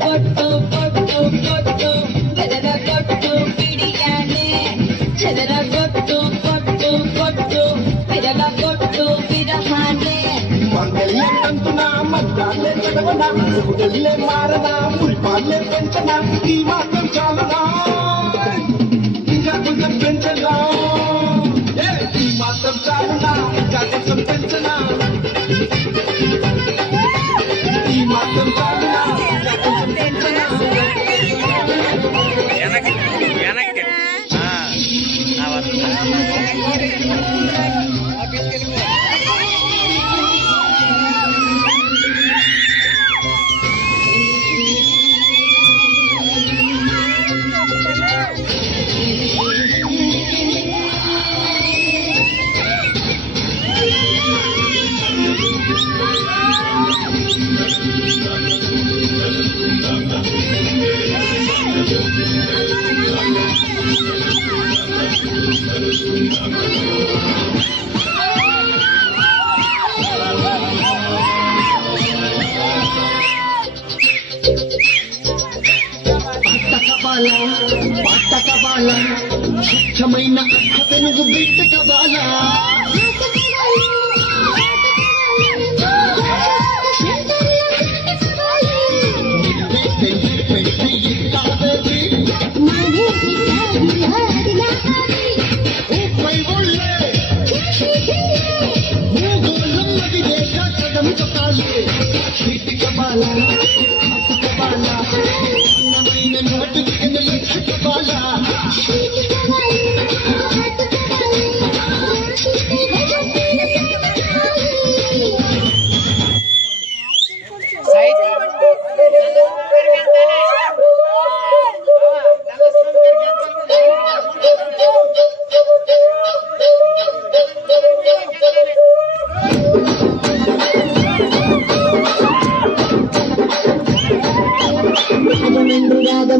ಕೊಟ್ಟು ಕೊಟ್ಟು ಕೊಟ್ಟು ಬೆದರ ಕೊಟ್ಟು ಬಿಡಿಯಾನೆ ಚೆದರ ಕೊಟ್ಟು ಕೊಟ್ಟು ಕೊಟ್ಟು ಬಿರಗ ಕೊಟ್ಟು ಬಿರಹಾನೆ మంగళ్యంతంతునా మద్దాలే చదవనా ముదల్లే మారనా మురిపాలే పెంచనా ఈ మాత్రం చాలనా ఇంకా కొంచెం పెంచనా ఈ మాత్రం చాలనా ఇంకా కొంచెం పెంచనా ఈ మాత్రం చాలనా ఇంకా కొంచెం పెంచనా స్వచ్ఛమైన అక్క పెనుగు బిడ్డ కబాలా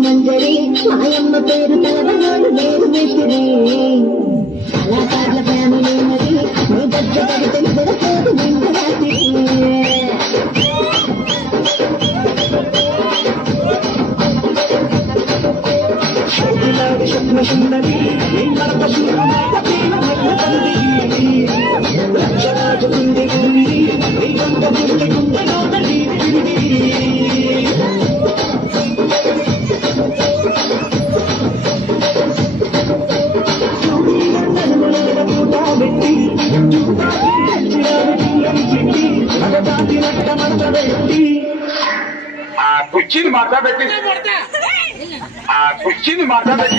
మంజరి మాయమ్మ పేరు తలవనాడు లేదు మెసిరి కళాకారుల ఫ్యామిలీ మరి నీ దగ్గర పడితే నిద్రపోదు నిండు రాత్రి స్వప్న సుందరి నీ మరత రాజుకుంది నీ గంట గుండె గుండె ఆ కుర్చీని మాట్లాడబెట్టి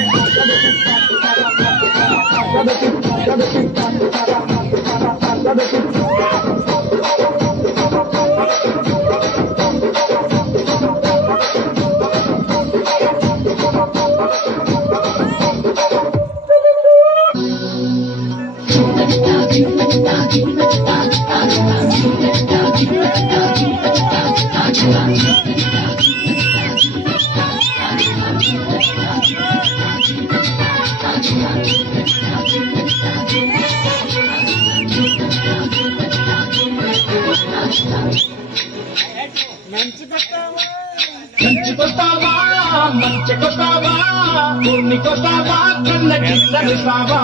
మంచికొస్తావా పూర్ణికొస్తావా కన్న గిద్దనిస్తావా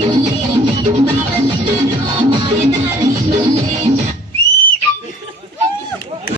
మల్లె బావలింగలో మాయదారి మల్లె